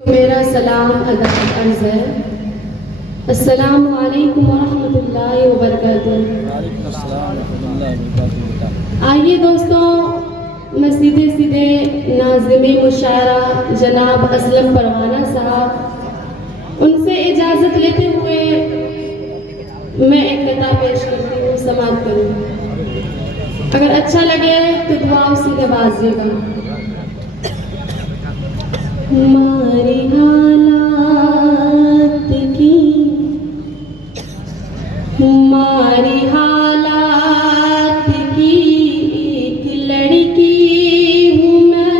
मेरा सलाम अदा अर्ज़ है। अस्सलामु अलैकुम वरहमतुल्लाहि वबरकातुहू। आइए दोस्तों, मैं सीधे सीधे नाज़िम मुशायरा जनाब असलम परवाना साहब उनसे इजाज़त लेते हुए मैं एक कथा पेश करती हूँ, समाअत करूँ। अगर अच्छा लगे तो दुआओं से नवाजिएगा। मारी हालात की, मारी हालात की एक लड़की हूँ मैं,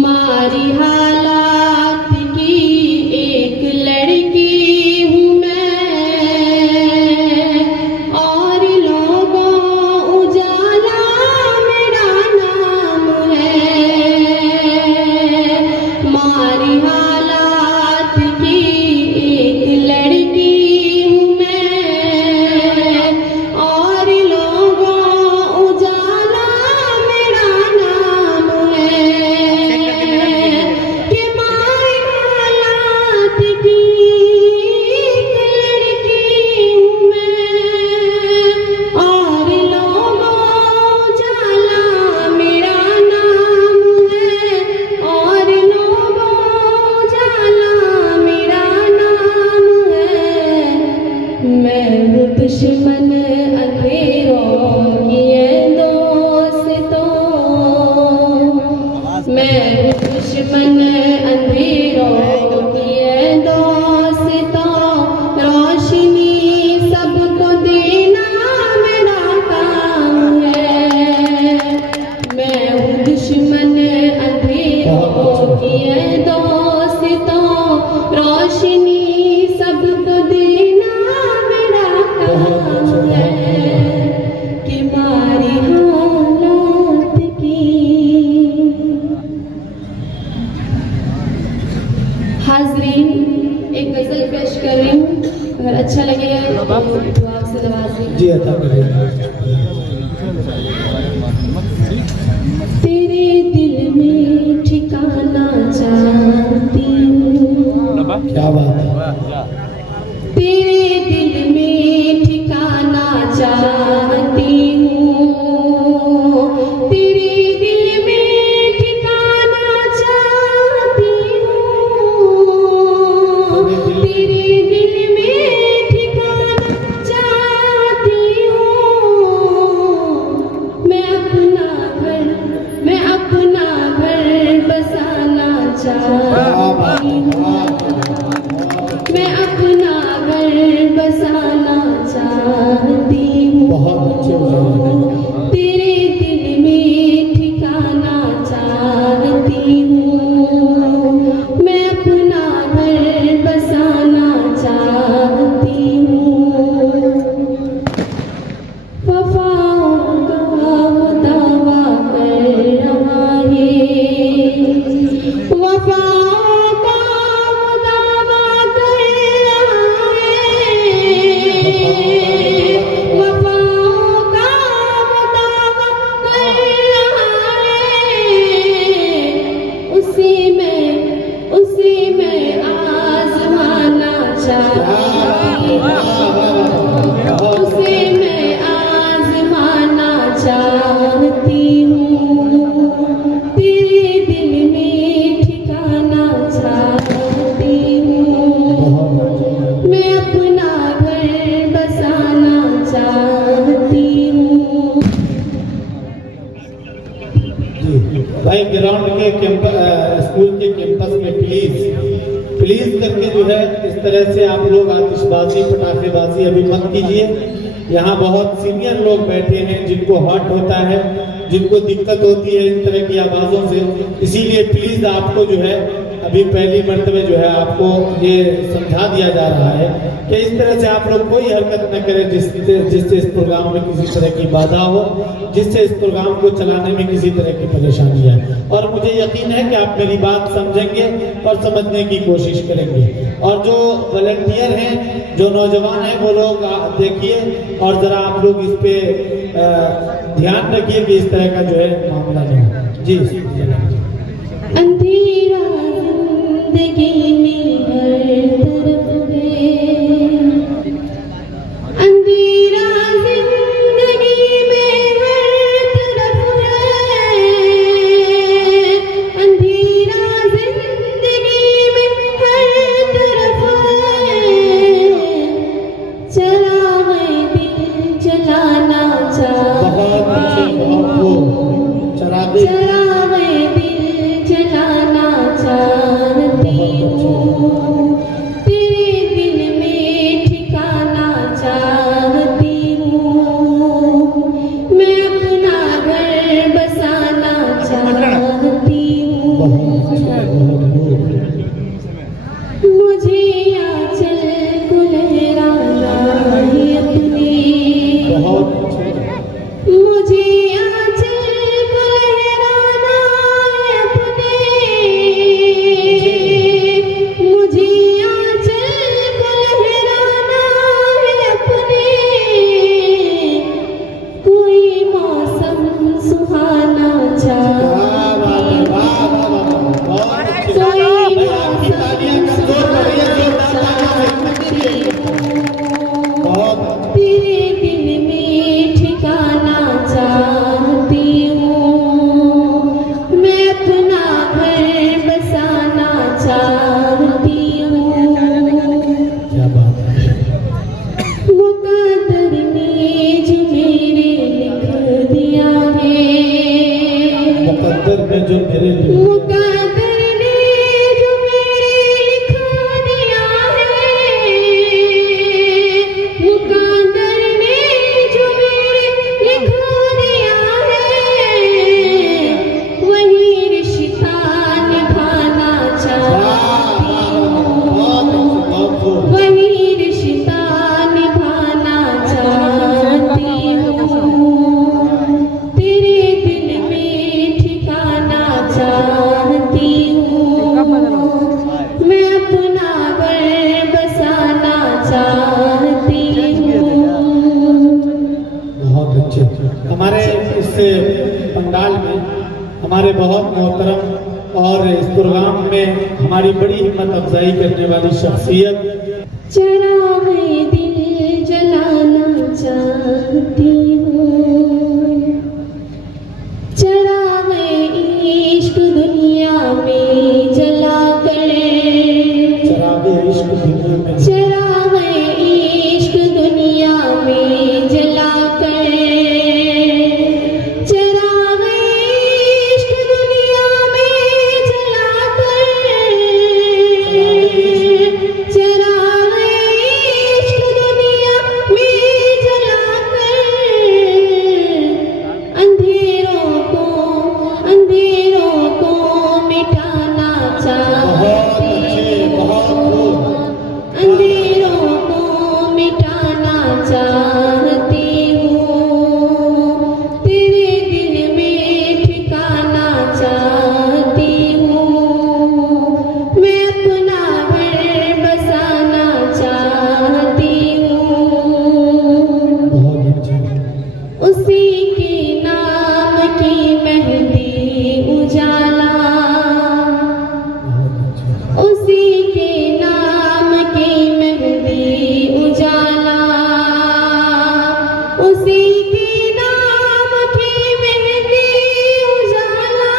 मारी हालात की एक लड़की हूँ मैं, और लोगों उजाला मेरा नाम है। मारी हालात की एक लड़की हूँ मैं, और लोगों उजाला मेरा नाम है। कि मारी हालात की एक लड़की हूँ मैं, और लोगों उजाला मेरा नाम है, और लोगों उजाला मेरा नाम है। मैं हूँ दुश्मन अंधेरों की है दोस्तों, मैं हूँ दुश्मन अंधेरों की है दोस्तों, रोशनी सबको देना मेरा काम है। मैं हूँ दुश्मन अंधेरों की है दोस्तों, रोशनी सबको देना मेरा काम है। कि मारी हालात की। हाजरीन, एक गजल पेश कर रही हूँ, अगर अच्छा लगेगा तो दुआ से नवाजिए। जी अता करें। तेरे दिल में ठिकाना चाहती हूँ, क्या बात है। तेरे दिल में ठिकाना चाहती हूँ, तेरे दिल में ठिकाना चाहती हूँ, तेरे दिल में ठिकाना चाहती हूँ। मैं अपना घर बसाना चाहती हूँ, मैं अपना घर बसाना चाहती हूँ। बहुत अच्छे उदाहरण। तेरे दिल में ठिकाना चाहती हूँ, मैं अपना घर बसाना चाहती हूँ। वफाओं का वो दावा कर रहा है, वफाओं का वो दावा कर रहा है, वफाओं का वो दावा कर रहा है। उसे मैं आजमाना चाहती हूँ, उसे मैं आजमाना चाहती हूँ। तेरे दिल में ठिकाना चाहती हूँ, मैं अपना घर बसाना चाहती हूँ। जी भाई, ग्राउंड के स्कूल के कैंपस में प्लीज करके जो है इस तरह से आप लोग आतिशबाजी पटाखेबाजी अभी मत कीजिए। यहाँ बहुत सीनियर लोग बैठे हैं जिनको हर्ट होता है, जिनको दिक्कत होती है इन तरह की आवाज़ों से। इसीलिए प्लीज आपको जो है अभी पहली मर्तबे जो है आपको ये समझा दिया जा रहा है कि इस तरह से आप लोग कोई हरकत न करें जिससे इस प्रोग्राम में किसी तरह की बाधा हो, जिससे इस प्रोग्राम को चलाने में किसी तरह की परेशानी है। और मुझे यकीन है कि आप मेरी बात समझेंगे और समझने की कोशिश करेंगे। और जो वॉलंटियर हैं, जो नौजवान हैं, वो लोग देखिए और ज़रा आप लोग इस पे ध्यान रखिए कि इस तरह का जो है मामला नहीं हो। जी घर बसाना चाहती हूँ। क्या बात है। मुकद्दर ने जो मेरे लिख दिया है, मुकद्दर में जो मेरे लिए मुकद्दर ने जो मेरे लिख दिया है, मुकद्दर ने जो मेरे लिख दिया है, वही रिश्ता निभाना चाहती हूँ, वही रिश्ता निभाना चाहती हूँ, तेरे दिल में ठिकाना चाहती हूँ, मैं अपना घर बसाना चाहती हूँ। बहुत अच्छे। हमारे इस पंडाल में हमारे बहुत मोहतरम और इस प्रोग्राम में हमारी बड़ी हिम्मत अफजाई करने वाली शख्सियत चरागे दिल जलाना चाहती हूँ, चरागे इश्क दुनिया में जलाकर, चरागे इश्क दुनिया में चरागे इश्क दुनिया में जलाकर, चरागे इश्क दुनिया में जलाकर, चरागे इश्क दुनिया में जलाकर, अंधेरों को मिटाना चाहती हूँ, अंधेरों को मिटाना चाहती हूँ, तेरे दिल में ठिकाना चाहती हूँ, मैं अपना घर बसाना चाहती हूँ, बहुत अच्छे। उसी के नाम की मेहंदी उजाला, बहुत अच्छे। उसी के नाम की मेहंदी उजाला, उसी के नाम की मेहंदी उजाला,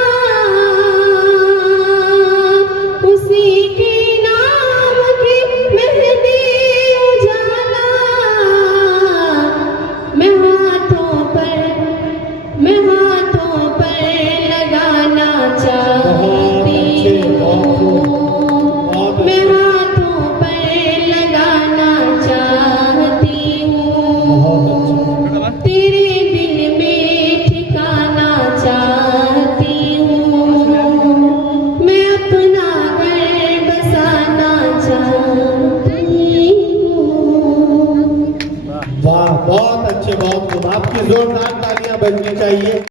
उसी के नाम की मेहंदी उजाला, मैं हाथों पर लगाना चाहती हूँ, मैं हाथों पर लगाना चाहती हूँ, तेरे दिल में ठिकाना चाहती हूँ, मैं अपना घर बसाना चाहती हूँ। वाह, बहुत अच्छे, बहुत खूब। आपकी जोरदार तालियां बजनी चाहिए।